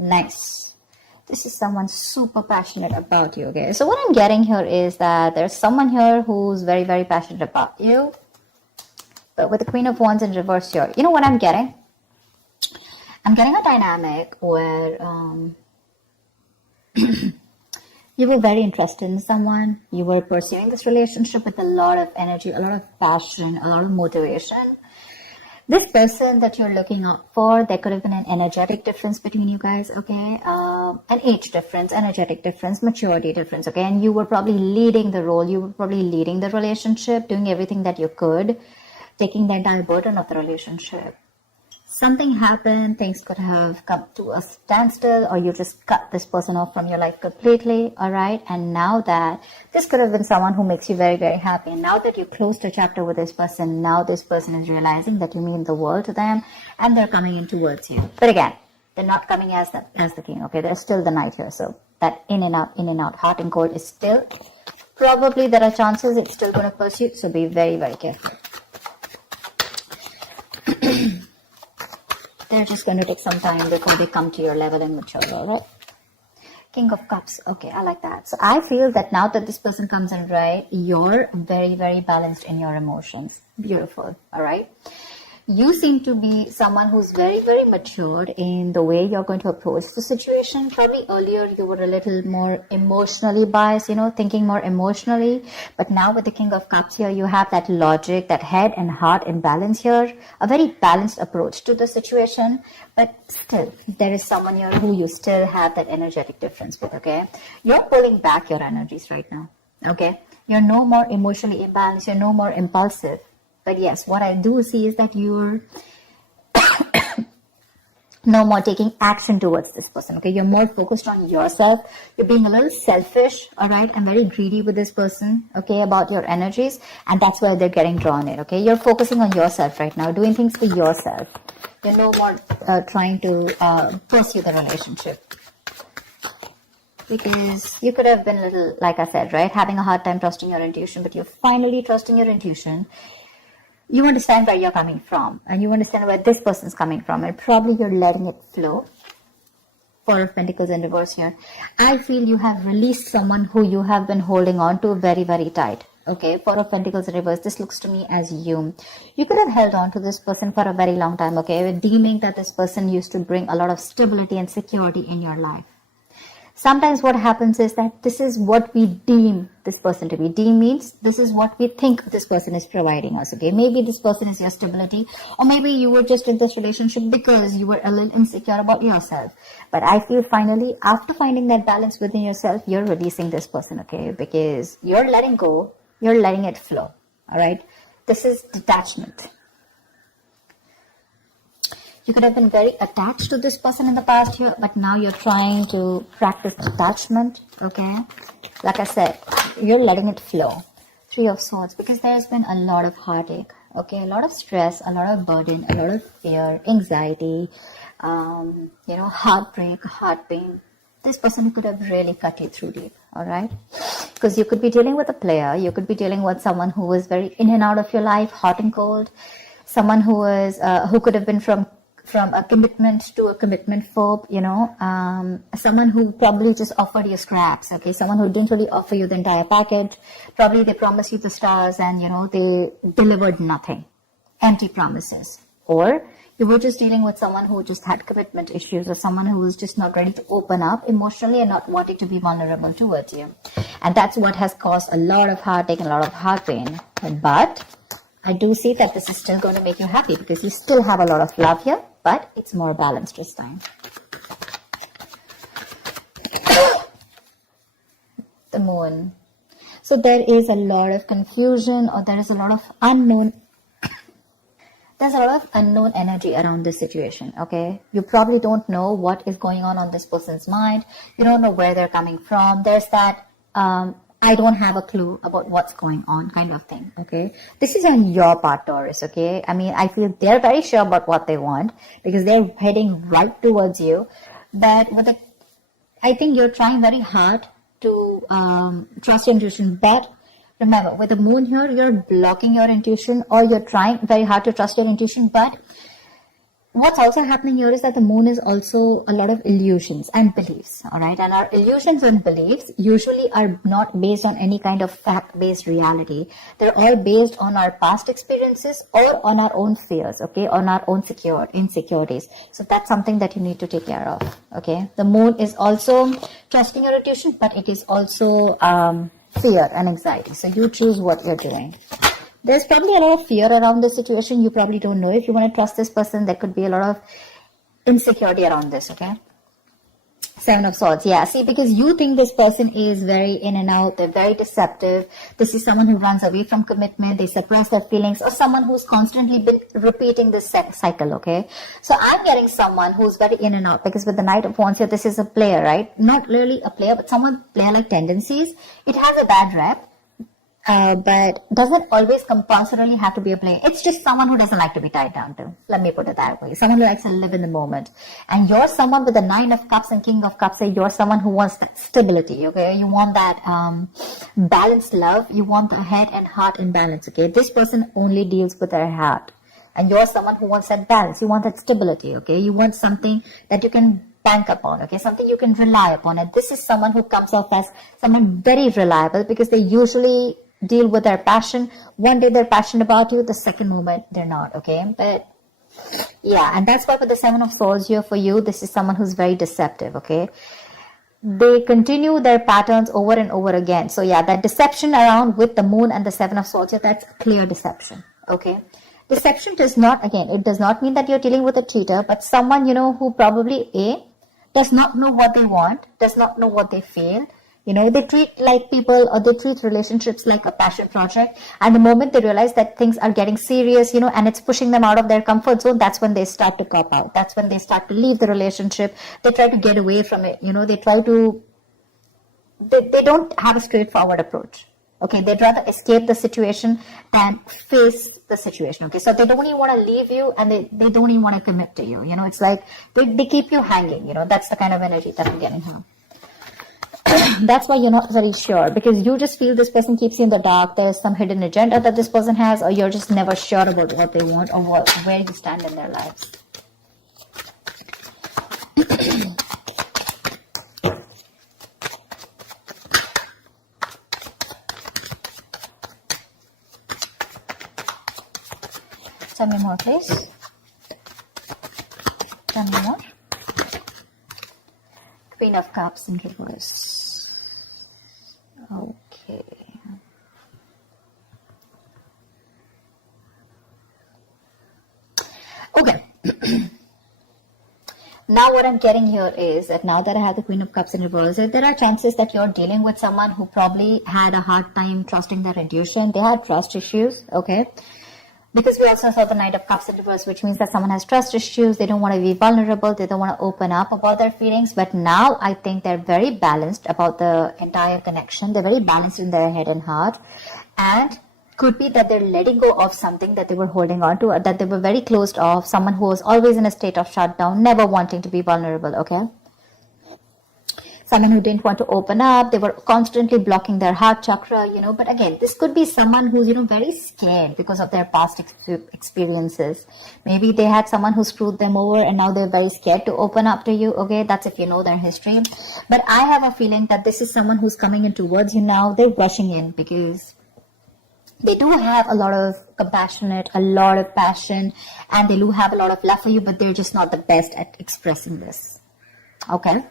Nice. This is someone super passionate about you, okay? So what I'm getting here is that there's someone here who's very, very passionate about you. But with the Queen of Wands in reverse here, you know what I'm getting? I'm getting a dynamic where you were very interested in someone. You were pursuing this relationship with a lot of energy, a lot of passion, a lot of motivation. This person that you're looking out for, there could have been an energetic difference between you guys, okay? An age difference, energetic difference, maturity difference, okay? And you were probably leading the role. You were probably leading the relationship, doing everything that you could, taking the entire burden of the relationship. Something happened, things could have come to a standstill, or you just cut this person off from your life completely, all right? And now that this could have been someone who makes you very, very happy. And now that you closed a chapter with this person, now this person is realizing that you mean the world to them, and they're coming in towards you. But again, they're not coming as the king, okay? There's still the knight here. So that in and out, hot and cold is still, probably there are chances it's still going to pursue. So be very, very careful. They're just going to take some time before they come to your level and mature, all right? King of Cups. Okay, I like that. So I feel that now that this person comes in, right, you're very, very balanced in your emotions. Beautiful, all right? You seem to be someone who's very, very matured in the way you're going to approach the situation. Probably earlier you were a little more emotionally biased, you know, thinking more emotionally. But now with the King of Cups here, you have that logic, that head and heart in balance here. A very balanced approach to the situation. But still, there is someone here who you still have that energetic difference with, okay? You're pulling back your energies right now, okay? You're no more emotionally imbalanced. You're no more impulsive. But yes, what I do see is that you're no more taking action towards this person, okay? You're more focused on yourself. You're being a little selfish, all right? And very greedy with this person, okay, about your energies. And that's where they're getting drawn in, okay? You're focusing on yourself right now, doing things for yourself. You're no more trying to pursue the relationship. Because you could have been a little, like I said, right? Having a hard time trusting your intuition, but you're finally trusting your intuition. You understand where you're coming from, and you understand where this person's coming from, and probably you're letting it flow. Four of Pentacles in reverse here. I feel you have released someone who you have been holding on to very, very tight. Okay, Four of Pentacles in reverse. This looks to me as you. You could have held on to this person for a very long time, okay, deeming that this person used to bring a lot of stability and security in your life. Sometimes what happens is that this is what we deem this person to be. Deem means this is what we think this person is providing us, okay? Maybe this person is your stability, or maybe you were just in this relationship because you were a little insecure about yourself. But I feel finally, after finding that balance within yourself, you're releasing this person, okay? Because you're letting go, you're letting it flow, all right? This is detachment. You could have been very attached to this person in the past here, but now you're trying to practice detachment, okay? Like I said, you're letting it flow. Three of Swords, because there's been a lot of heartache, okay? A lot of stress, a lot of burden, a lot of fear, anxiety, heartbreak, heart pain. This person could have really cut you through deep, all right? Because you could be dealing with a player. You could be dealing with someone who was very in and out of your life, hot and cold. Someone who was, who could have been from a commitment to a commitment phobe, someone who probably just offered you scraps, okay, someone who didn't really offer you the entire package. Probably they promised you the stars and, they delivered nothing, empty promises. Or you were just dealing with someone who just had commitment issues, or someone who was just not ready to open up emotionally and not wanting to be vulnerable towards you. And that's what has caused a lot of heartache and a lot of heart pain. But I do see that this is still going to make you happy, because you still have a lot of love here, but it's more balanced this time. The Moon. So there is a lot of confusion, or there is a lot of unknown. There's a lot of unknown energy around this situation, okay? You probably don't know what is going on this person's mind. You don't know where they're coming from. There's that, I don't have a clue about what's going on kind of thing, okay? This is on your part, Taurus, okay? I mean, I feel they're very sure about what they want, because they're heading right towards you. But I think you're trying very hard to trust your intuition. But remember, with the Moon here, you're blocking your intuition, or you're trying very hard to trust your intuition, but what's also happening here is that the moon is also a lot of illusions and beliefs, all right? And our illusions and beliefs usually are not based on any kind of fact-based reality. They're all based on our past experiences or on our own fears, okay? On our own insecurities. So that's something that you need to take care of, okay? The moon is also trusting your intuition, but it is also fear and anxiety. So you choose what you're doing. There's probably a lot of fear around this situation. You probably don't know if you want to trust this person. There could be a lot of insecurity around this, okay? Seven of Swords. Yeah, see, because you think this person is very in and out. They're very deceptive. This is someone who runs away from commitment. They suppress their feelings, or someone who's constantly been repeating this cycle, okay? So I'm getting someone who's very in and out, because with the Knight of Wands here, this is a player, right? Not really a player, but someone player-like tendencies. It has a bad rep. But doesn't always compulsorily have to be a player. It's just someone who doesn't like to be tied down to. Let me put it that way. Someone who likes to live in the moment. And you're someone with the Nine of Cups and King of Cups. So you're someone who wants that stability, okay? You want that balanced love. You want the head and heart in balance, okay? This person only deals with their heart. And you're someone who wants that balance. You want that stability, okay? You want something that you can bank upon, okay? Something you can rely upon. And this is someone who comes off as someone very reliable, because they usually deal with their passion. One day they're passionate about you, the second moment they're not, okay? But yeah, and that's why with the Seven of Swords here for you, this is someone who's very deceptive, okay? They continue their patterns over and over again. So yeah, that deception around with the moon and the Seven of Swords here, that's clear deception, okay? Deception does not, again, it does not mean that you're dealing with a cheater, but someone, you know, who probably does not know what they want, does not know what they feel. You know, they treat like people, or they treat relationships like a passion project. And the moment they realize that things are getting serious, you know, and it's pushing them out of their comfort zone, that's when they start to cop out. That's when they start to leave the relationship. They try to get away from it. You know, they don't have a straightforward approach. Okay, they'd rather escape the situation than face the situation. Okay, so they don't even want to leave you, and they don't even want to commit to you. You know, it's like they keep you hanging. You know, that's the kind of energy that I'm getting here. That's why you're not very sure, because you just feel this person keeps you in the dark. There's some hidden agenda that this person has, or you're just never sure about what they want or where you stand in their lives. Tell me more, please. Tell me more. Queen of Cups in reverse. Okay. Okay. Now what I'm getting here is that now that I have the Queen of Cups in reverse, there are chances that you're dealing with someone who probably had a hard time trusting their intuition. They had trust issues, okay? Because we also saw the Knight of Cups in reverse, which means that someone has trust issues. They don't want to be vulnerable. They don't want to open up about their feelings. But now I think they're very balanced about the entire connection. They're very balanced in their head and heart. And could be that they're letting go of something that they were holding on to, or that they were very closed off. Someone who was always in a state of shutdown, never wanting to be vulnerable, okay? Someone who didn't want to open up. They were constantly blocking their heart chakra, you know. But again, this could be someone who's, you know, very scared because of their past experiences. Maybe they had someone who screwed them over, and now they're very scared to open up to you, okay? That's if you know their history. But I have a feeling that this is someone who's coming in towards you now. They're rushing in because they do have a lot of compassionate, a lot of passion, and they do have a lot of love for you, but they're just not the best at expressing this, okay?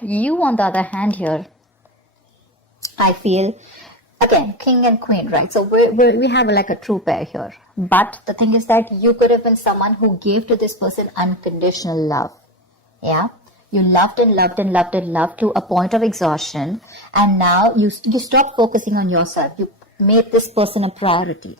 You, on the other hand here, I feel, again, king and queen, right? So we have like a true pair here. But the thing is that you could have been someone who gave to this person unconditional love. Yeah? You loved and loved and loved and loved to a point of exhaustion. And now you stopped focusing on yourself. You made this person a priority.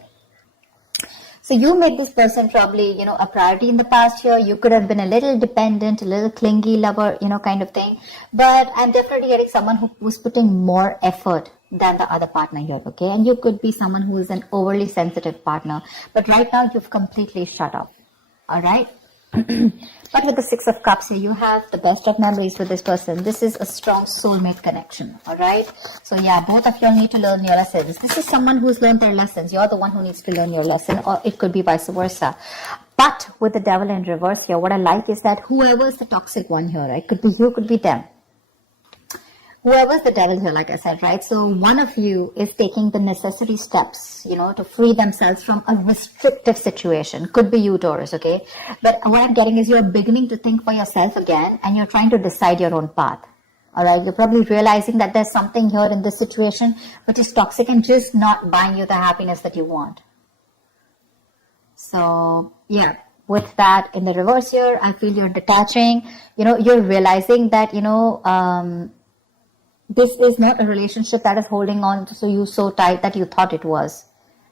So you made this person probably, you know, a priority in the past year. You could have been a little dependent, a little clingy lover, you know, kind of thing. But I'm definitely getting someone who was putting more effort than the other partner here, okay? And you could be someone who is an overly sensitive partner. But right now, you've completely shut up, all right? But with the Six of Cups here, you have the best of memories with this person. This is a strong soulmate connection, all right? So yeah, both of you need to learn your lessons. This is someone who's learned their lessons. You're the one who needs to learn your lesson, or it could be vice versa. But with the devil in reverse here, what I like is that whoever is the toxic one here, right? Could be you, could be them. Whoever's the devil here, like I said, right? So one of you is taking the necessary steps, to free themselves from a restrictive situation. Could be you, Taurus, okay? But what I'm getting is you're beginning to think for yourself again, and you're trying to decide your own path. All right, you're probably realizing that there's something here in this situation which is toxic and just not buying you the happiness that you want. So, yeah, with that in the reverse here, I feel you're detaching. You're realizing that, this is not a relationship that is holding on to you so tight that you thought it was.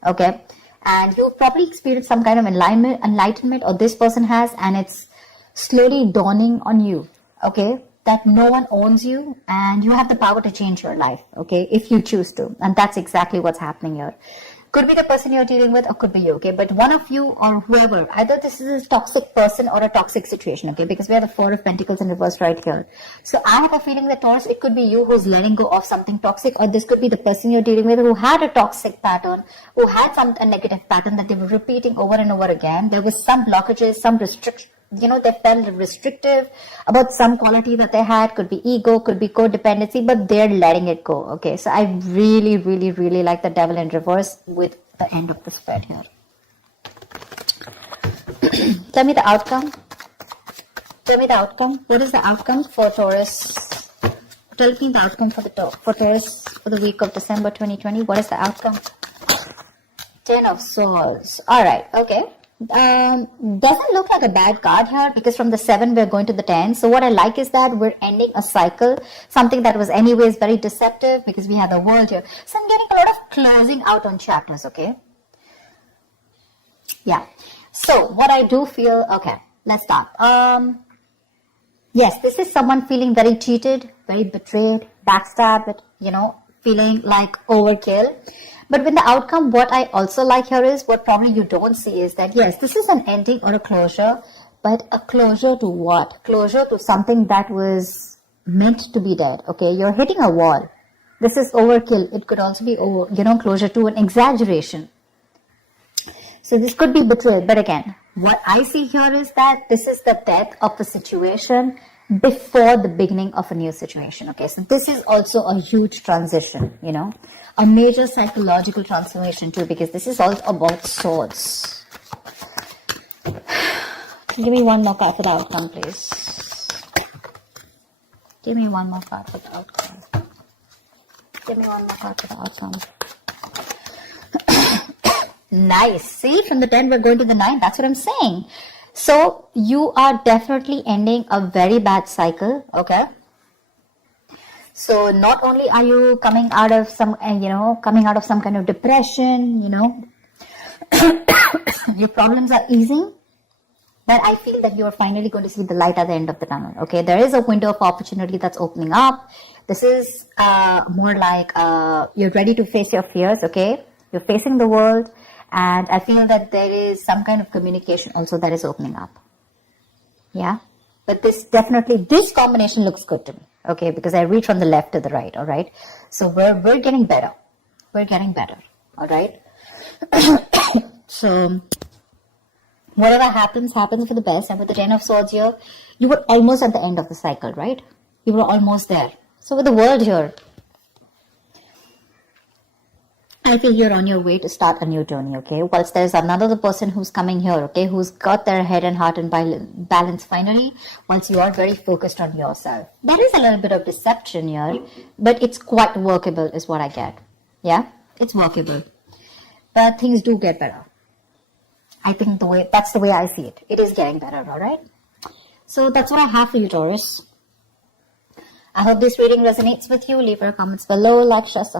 Okay, and you've probably experienced some kind of enlightenment, or this person has, and it's slowly dawning on you. Okay, that no one owns you and you have the power to change your life, okay, if you choose to. And that's exactly what's happening here. Could be the person you're dealing with, or could be you, okay? But one of you or whoever, either this is a toxic person or a toxic situation, okay? Because we have the Four of Pentacles in reverse right here. So I have a feeling that, Taurus, it could be you who's letting go of something toxic, or this could be the person you're dealing with who had a toxic pattern, who had a negative pattern that they were repeating over and over again. There was some blockages, some restriction. They felt restrictive about some quality that they had. Could be ego, could be codependency, but they're letting it go. Okay, so I really, really, really like the devil in reverse with the end of the spread here. Tell me the outcome. Tell me the outcome. What is the outcome for Taurus? Tell me the outcome for Taurus for the week of December 2020. What is the outcome? 10 of Swords. All right. Okay. Doesn't look like a bad card here, because from the 7 we're going to the 10. So what I like is that we're ending a cycle, something that was anyways very deceptive, because we have the World here. So I'm getting a lot of closing out on chapters, okay? Yeah. So what I do feel, okay, let's start. Yes, this is someone feeling very cheated, very betrayed, backstabbed, feeling like overkill. But with the outcome, what I also like here is, what probably you don't see is that, yes, this is an ending or a closure, but a closure to what? Closure to something that was meant to be dead, okay? You're hitting a wall. This is overkill. It could also be, closure to an exaggeration. So this could be betrayal. But again, what I see here is that this is the death of the situation before the beginning of a new situation, okay? So this is also a huge transition, a major psychological transformation too, because this is all about swords. Give me one more card for the outcome, please. Give me one more card for the outcome. Give me one more card for the outcome. Nice. See, from the 10 we're going to the 9. That's what I'm saying. So you are definitely ending a very bad cycle, okay? So not only are you coming out of some, some kind of depression, your problems are easing, but I feel that you are finally going to see the light at the end of the tunnel, okay? There is a window of opportunity that's opening up. This is more like you're ready to face your fears, okay? You're facing the world. And I feel that there is some kind of communication also that is opening up. Yeah. But this combination looks good to me. Okay. Because I read from the left to the right. All right. So we're getting better. We're getting better. All right. So whatever happens for the best. And with the 10 of Swords here, you were almost at the end of the cycle, right? You were almost there. So with the World here, I feel you're on your way to start a new journey, okay? Whilst there's another person who's coming here, okay? Who's got their head and heart in balance finally, once you are very focused on yourself. There is a little bit of deception here, but it's quite workable is what I get. Yeah? It's workable. But things do get better. I think that's the way I see it. It is getting better, alright? So that's what I have for you, Taurus. I hope this reading resonates with you. Leave your comments below, like, share, subscribe.